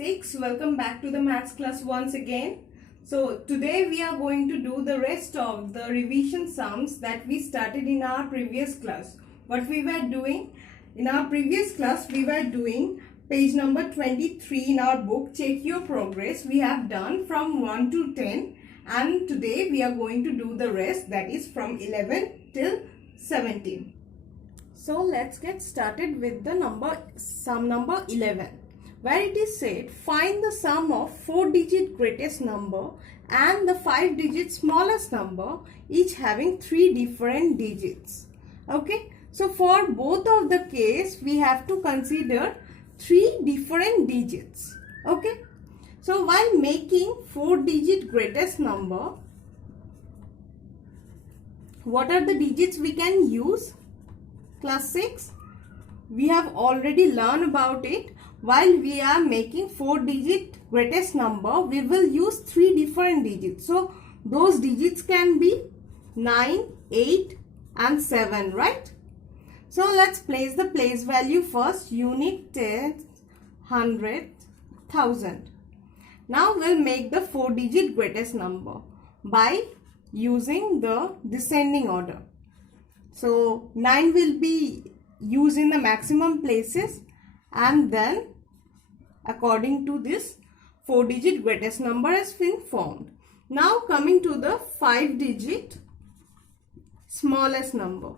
6. Welcome back to the maths class once again. So today we are going to do the rest of the revision sums that we started in our previous class. What we were doing in our previous class, we were doing page number 23 in our book, Check Your Progress. We have done from 1 to 10 and today we are going to do the rest, that is from 11 till 17. So let's get started with the sum number 11, where it is said find the sum of 4-digit greatest number and the 5-digit smallest number, each having 3 different digits. Okay, so for both of the case we have to consider 3 different digits. Okay, so while making 4-digit greatest number, what are the digits we can use? Class 6, we have already learned about it. While we are making 4-digit greatest number, we will use 3 different digits. So those digits can be 9, 8 and 7, right? So let's place the place value first, unit, tens, hundred, thousand. Now we'll make the 4-digit greatest number by using the descending order. So 9 will be used in the maximum places, and then according to this 4-digit greatest number has been formed. Now coming to the 5-digit smallest number.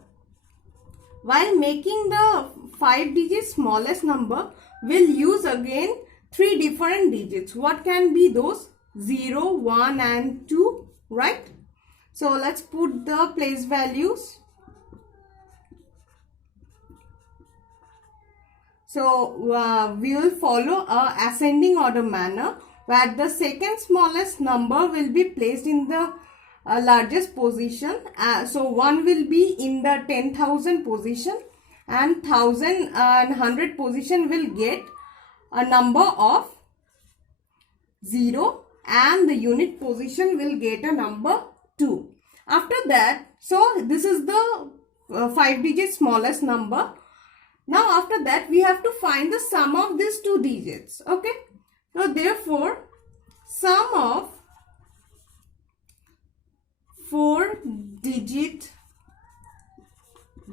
While making the 5-digit smallest number, we'll use again 3 different digits. What can be those? 0, 1 and 2, right? So let's put the place values. So we will follow a ascending order manner, where the second smallest number will be placed in the largest position. So 1 will be in the 10,000 position, and 1,000 and 100 position will get a number of 0, and the unit position will get a number 2. After that, so this is the 5-digit smallest number. Now after that we have to find the sum of these 2 digits. Okay, so therefore sum of 4-digit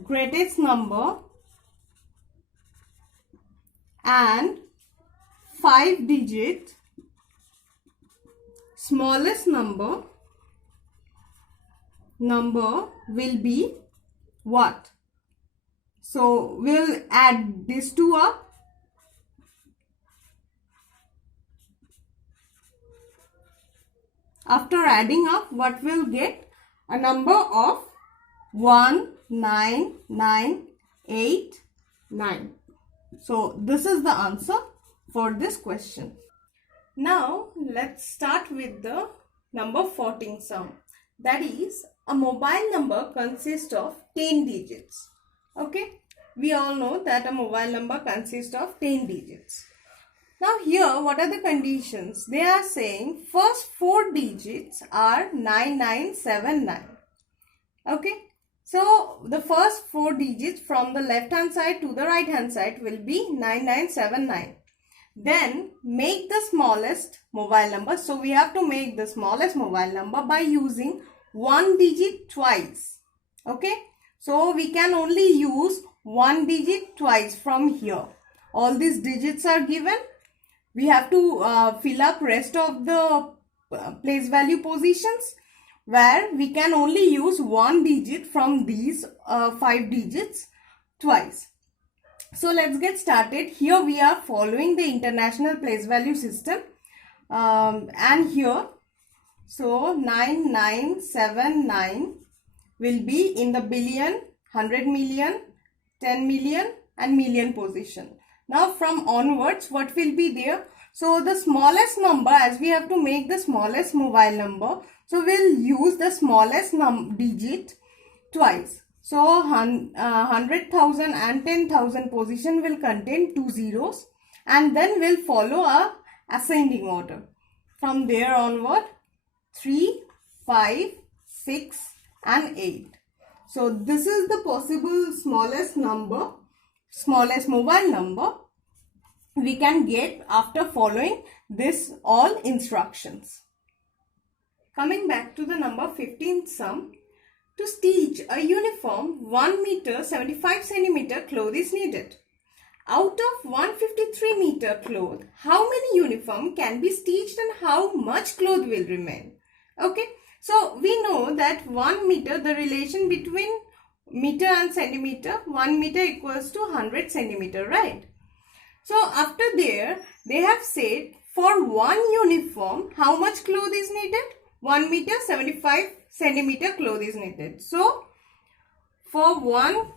greatest number and 5-digit smallest number will be what? So we'll add these 2 up. After adding up, what we'll get? A number of 19989. So this is the answer for this question. Now let's start with the number 14 sum. That is, a mobile number consists of 10 digits. Okay, we all know that a mobile number consists of 10 digits. Now here, what are the conditions? They are saying first 4 digits are 9979. Okay, so the first 4 digits from the left hand side to the right hand side will be 9979. Then make the smallest mobile number. So we have to make the smallest mobile number by using 1 digit twice. Okay, so we can only use 1 digit twice from here. All these digits are given. We have to fill up rest of the place value positions, where we can only use 1 digit from these 5 digits twice. So let's get started. Here we are following the international place value system, and here, so 9979 will be in the billion, 100 million, 10 million and million position. Now from onwards, what will be there? So the smallest number, as we have to make the smallest mobile number, so we'll use the smallest digit twice. So 100,000 and 10,000 position will contain 2 zeros, and then we'll follow a ascending order. From there onward, 3, 5, 6 and 8. So this is the possible smallest mobile number we can get after following this all instructions. Coming back to the number 15th sum, to stitch a uniform 1 meter 75 centimeter cloth is needed. Out of 153 meter cloth, how many uniform can be stitched and how much cloth will remain? Okay, so we know that 1 meter, the relation between meter and centimeter, 1 meter equals to 100 centimeter, right? So after there, they have said for one uniform, how much cloth is needed? 1 meter 75 centimeter cloth is needed. So for one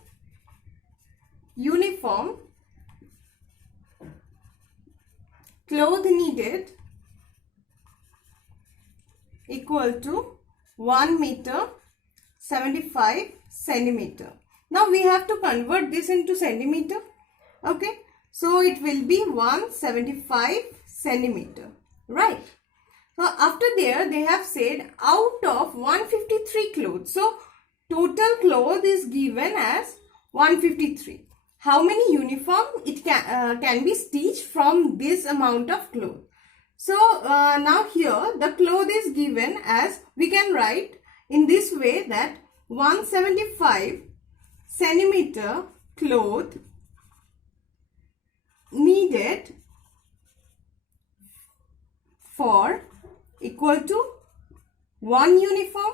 uniform, cloth needed equal to 1 meter 75 centimeter. Now we have to convert this into centimeter. Okay, so it will be 175 centimeter, right? So after there, they have said out of 153 clothes. So total cloth is given as 153. How many uniform it can be stitched from this amount of cloth? So now here the cloth is given as, we can write in this way that 175 centimeter cloth needed for equal to one uniform,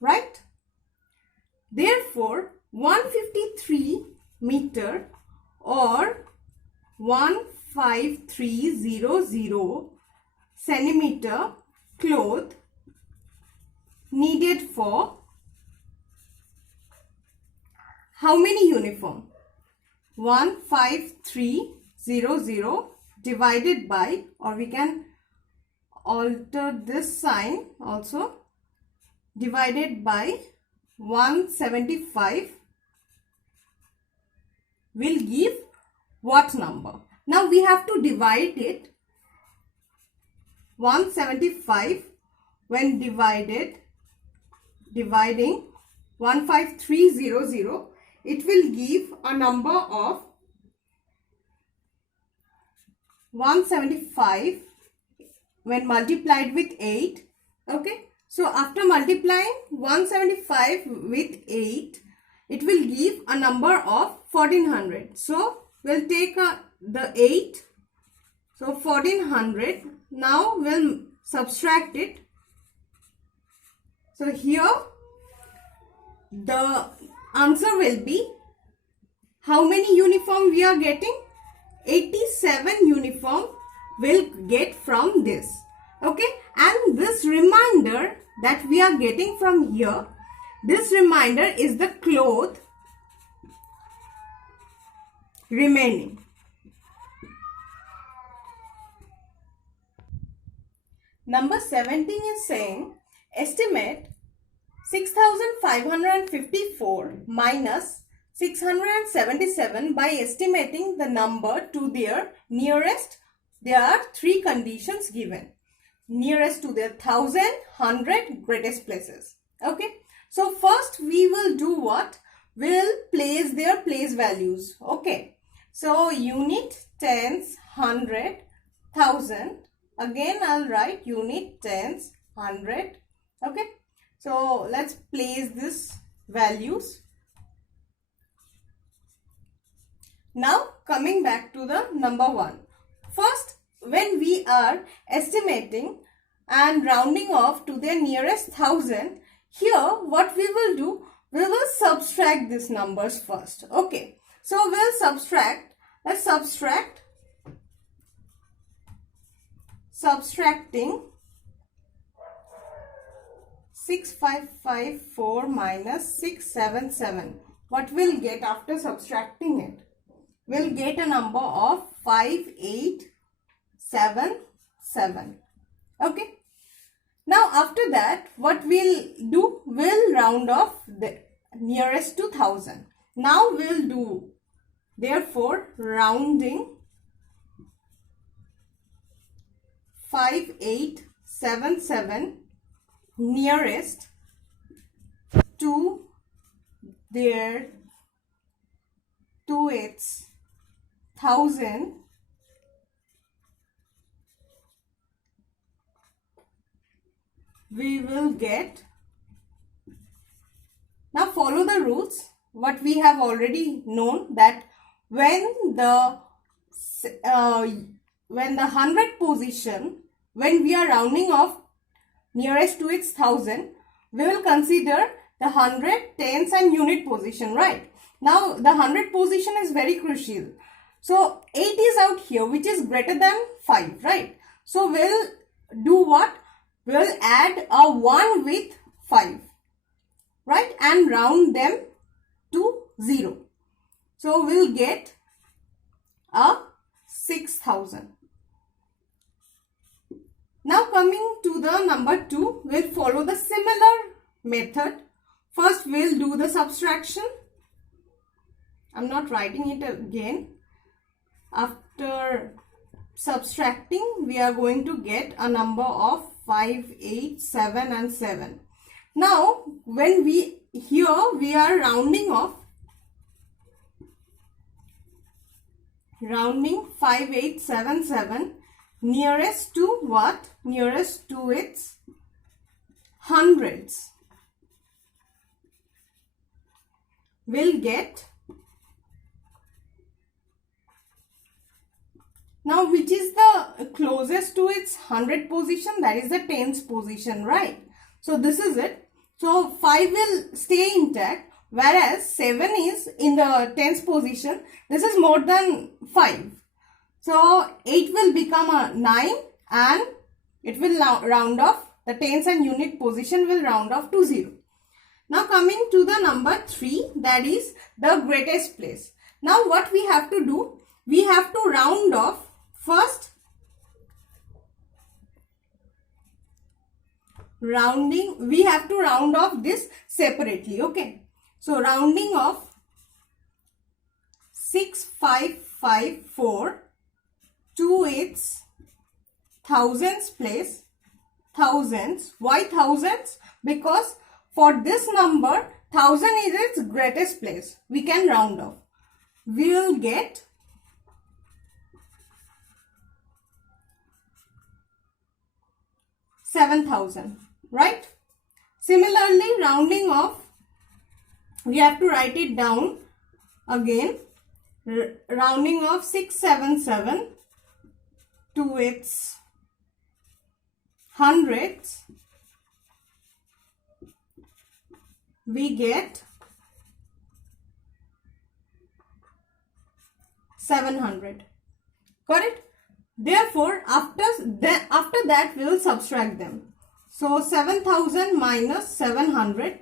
right? Therefore 153 meter or 15300 centimeter cloth needed for how many uniform? 15300 divided by, or we can alter this sign also, divided by 175 will give what number? Now we have to divide it. 175 when dividing 15300, it will give a number of 175 when multiplied with 8. Okay, so after multiplying 175 with 8, it will give a number of 1400. So we'll take the 8, so 1400. Now we'll subtract it. So here the answer will be, how many uniform we are getting? 87 uniform will get from this. Okay, and this remainder that we are getting from here, this remainder is the cloth remaining. Number 17 is saying, estimate 6554 minus 677 by estimating the number to their nearest. There are three conditions given: nearest to their 1000, 100, greatest places. Okay, so first we will do what? We'll place their place values. Okay, so unit, tens, 100, 1000. Again I'll write unit, tens, 100. Okay, so let's place this values. Now coming back to the number 1. First, when we are estimating and rounding off to their nearest 1000, here what we will do, we will subtract these numbers first. Okay, so we'll subtract. Let's subtracting 6554 minus 677. What we'll get after subtracting it? We'll get a number of 5877. Okay. Now after that, what we'll do? We'll round off the nearest to 1000. Now we'll do, therefore, rounding 5877 nearest to its 1000, we will get, now follow the rules what we have already known, that when the 100 position, when we are rounding off nearest to its 1000, we will consider the 100, tens and unit position, right? Now the 100 position is very crucial. So 8 is out here, which is greater than 5, right? So we'll do what? We'll add a 1 with 5, right? And round them to 0. So we'll get a 6000. Now coming to the number 2, we'll follow the similar method. First we'll do the subtraction. I'm not writing it again. After subtracting, we are going to get a number of 5, 8, 7 and 7. Now when we are rounding off, rounding 5, 8, 7, 7 nearest to what? Nearest to its hundreds. We'll get, now which is the closest to its 100 position? That is the tens position, right? So this is it. So 5 will stay intact, whereas 7 is in the tens position. This is more than 5. So 8 will become a 9 and it will round off. The tens and unit position will round off to 0. Now coming to the number 3, that is the greatest place. Now what we have to do? We have to round off first. We have to round off this separately, okay? So rounding off 6554 to its thousands place. Thousands. Why thousands? Because for this number, 1000 is its greatest place. We can round off. We will get 7000, right? Similarly, rounding off, we have to write it down again. Rounding off 677 to its hundreds, we get 700. Got it? Therefore, after that we will subtract them. So 7000 minus 700,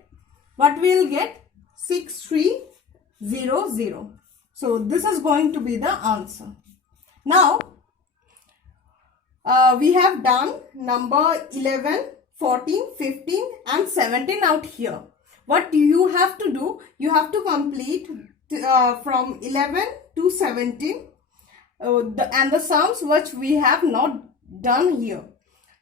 what we will get? 6300. So this is going to be the answer. Now we have done number 11, 14, 15 and 17 out here. What you have to do? You have to complete from 11 to 17 and the sums which we have not done here.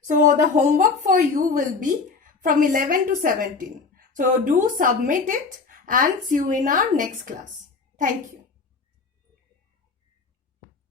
So the homework for you will be from 11 to 17. So do submit it and see you in our next class. Thank you.